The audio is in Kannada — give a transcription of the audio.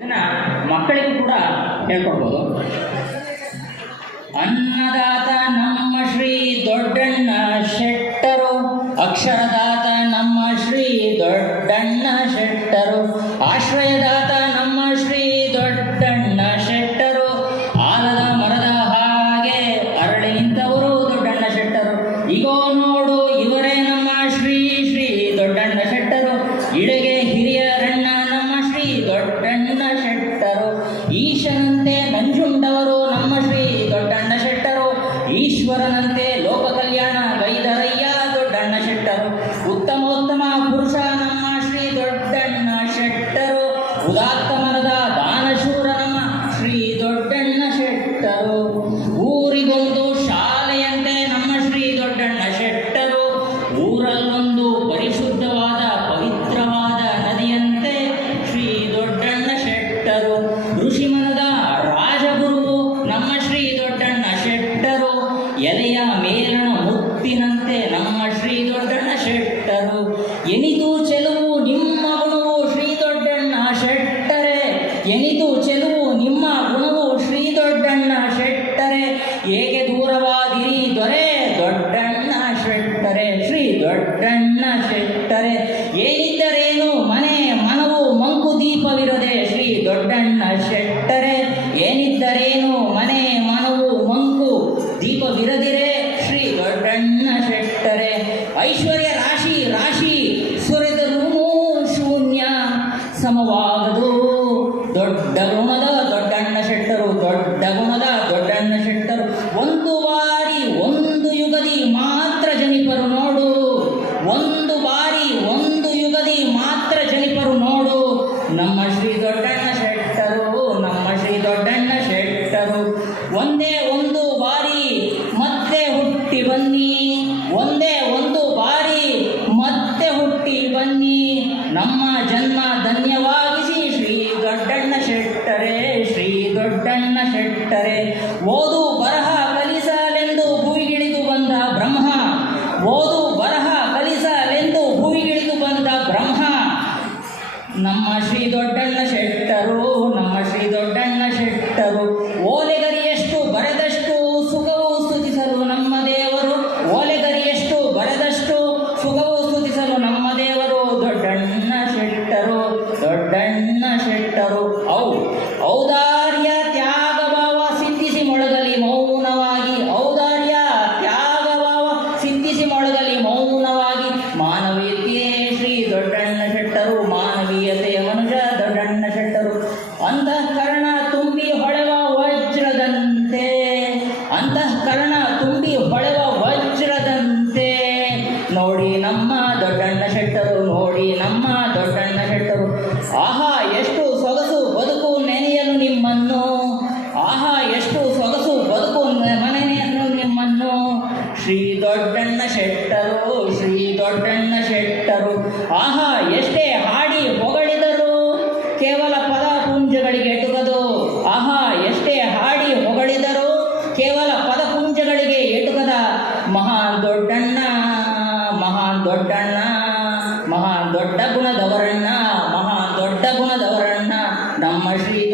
ಇದನ್ನ ಮಕ್ಕಳಿಗೂ ಕೂಡ ಹೇಳ್ಕೊಡ್ಬೋದು. ಅನ್ನದಾತ ನಮ್ಮ ಶ್ರೀ ದೊಡ್ಡಣ್ಣ ಶೆಟ್ಟರು, ಅಕ್ಷರದಾತ ನಮ್ಮ ಶ್ರೀ ದೊಡ್ಡಣ್ಣ ಶೆಟ್ಟರು, ಆಶ್ರಯದಾತ ನಮ್ಮ ಶ್ರೀ ದೊಡ್ಡಣ್ಣ ಶೆಟ್ಟರು, ಆಲದ ಮರದ ಹಾಗೆ ಅರಳಿ ನಿಂತವರು ದೊಡ್ಡಣ್ಣ ಶೆಟ್ಟರು. ಈಗೋ ದೊಡ್ಡಣ್ಣ ಶೆಟ್ಟರು. ಈಶನಂತೆ ನಂಜುಂಡವರು ನಮ್ಮ ಶ್ರೀ ದೊಡ್ಡಣ್ಣ ಶೆಟ್ಟರು. ಈಶ್ವರನಂತೆ ಲೋಕ ಕಲ್ಯಾಣ ಗೈದರಯ್ಯ ದೊಡ್ಡಣ್ಣ ಶೆಟ್ಟರು. ಉತ್ತಮೋತ್ತಮ ಪುರುಷ ನಮ್ಮ ಶ್ರೀ ದೊಡ್ಡಣ್ಣ ಶೆಟ್ಟರು. ಉದಾತ್ತ ಮುತ್ತಿನಂತೆ ನಮ್ಮ ಶ್ರೀ ದೊಡ್ಡಣ್ಣ ಶೆಟ್ಟರು. ಎನಿತು ಚೆಲುವು ನಿಮ್ಮ ಗುಣವು ಶ್ರೀ ದೊಡ್ಡಣ್ಣ ಶೆಟ್ಟರೆ. ಎನಿತು ಚೆಲುವು ನಿಮ್ಮ ಗುಣವು ಶ್ರೀ ದೊಡ್ಡಣ್ಣ ಶೆಟ್ಟರೆ. ಏಕೆ ದೂರವಾದಿರಿ ದೊರೆ ದೊಡ್ಡಣ್ಣ ಶೆಟ್ಟರೆ. ಶ್ರೀ ದೊಡ್ಡಣ್ಣ ಶೆಟ್ಟರೆ. ಏನಿದ್ದರೇನು ಮನೆ ಮನವು ಮಂಕು ದೀಪವಿರದೆ ಶ್ರೀ ದೊಡ್ಡಣ್ಣ ಶೆಟ್ಟರೆ ಏನಿದ್ದರೇನು ಮನೆ ಮನವು ಮಂಕು ದೀಪವಿರದಿರೆ ಶ್ರೀ ದೊಡ್ಡಣ್ಣ ಶೆಟ್ಟರೆ ಐಶ್ವರ್ಯ ರಾಶಿ ರಾಶಿ ಸುರಿದರೂ ಶೂನ್ಯ. ಸಮವಾಗದು. ದೊಡ್ಡ ಗುಣದ ದೊಡ್ಡಣ್ಣ ಶೆಟ್ಟರು, ದೊಡ್ಡ ಗುಣದ ದೊಡ್ಡಣ್ಣ ಶೆಟ್ಟರು. ಒಂದು ಬಾರಿ, ಒಂದು ಯುಗದಿ ಮಾತ್ರ ಜನಿಪರು ನೋಡು. ಒಂದು ಬಾರಿ, ಒಂದು ಯುಗದಿ ಮಾತ್ರ ಜನಿಪರು ನೋಡು. ನಮ್ಮ ಶ್ರೀ ದೊಡ್ಡಣ್ಣ ಶೆಟ್ಟರು. ಓದು ಬರಹ ಕಲಿಸಲೆಂದು ಭೂಮಿಗಿಳಿದು ಬಂದ ಬ್ರಹ್ಮ. ಓದು ಬರಹ ಕಲಿಸಲೆಂದು ಭೂಮಿಗಿಳಿದು ಬಂದ ಬ್ರಹ್ಮ. ನಮ್ಮ ಶ್ರೀ ದೊಡ್ಡಣ್ಣ ಶೆಟ್ಟರು, ನಮ್ಮ ಶ್ರೀ ದೊಡ್ಡಣ್ಣ ಶೆಟ್ಟರು ಓಲೆಗರಿಯಷ್ಟು ಬರೆದಷ್ಟು ಸುಖವು ಸ್ತುತಿಸಲು ನಮ್ಮ ದೇವರು. ಓಲೆಗರಿಯಷ್ಟು ಬರೆದಷ್ಟು ಸುಖವು ಸ್ತುತಿಸಲು ನಮ್ಮ ದೇವರು. ದೊಡ್ಡಣ್ಣ ಶೆಟ್ಟರು ದೊಡ್ಡಣ್ಣ ಶೆಟ್ಟರು. ಹೌದು? ಔದಾರ್ಯ ಶ್ರೀ ದೊಡ್ಡಣ್ಣ ಶೆಟ್ಟರು, ಶ್ರೀ ದೊಡ್ಡಣ್ಣ ಶೆಟ್ಟರು. ಆಹಾ, ಎಷ್ಟೇ ಹಾಡಿ ಹೊಗಳಿದರು ಕೇವಲ ಪದ ಪುಂಜಗಳಿಗೆ ಎಟುಕದು ಆಹಾ, ಎಷ್ಟೇ ಹಾಡಿ ಹೊಗಳಿದರು ಕೇವಲ ಪದಪುಂಜಗಳಿಗೆ ಎಟುಕದ ಮಹಾನ್ ದೊಡ್ಡಣ್ಣ ಮಹಾನ್ ದೊಡ್ಡಣ್ಣ, ಮಹಾನ್ ದೊಡ್ಡ ಗುಣದವರಣ್ಣ, ಮಹಾನ್ ದೊಡ್ಡ ಗುಣದವರಣ್ಣ. ನಮ್ಮ ಶ್ರೀ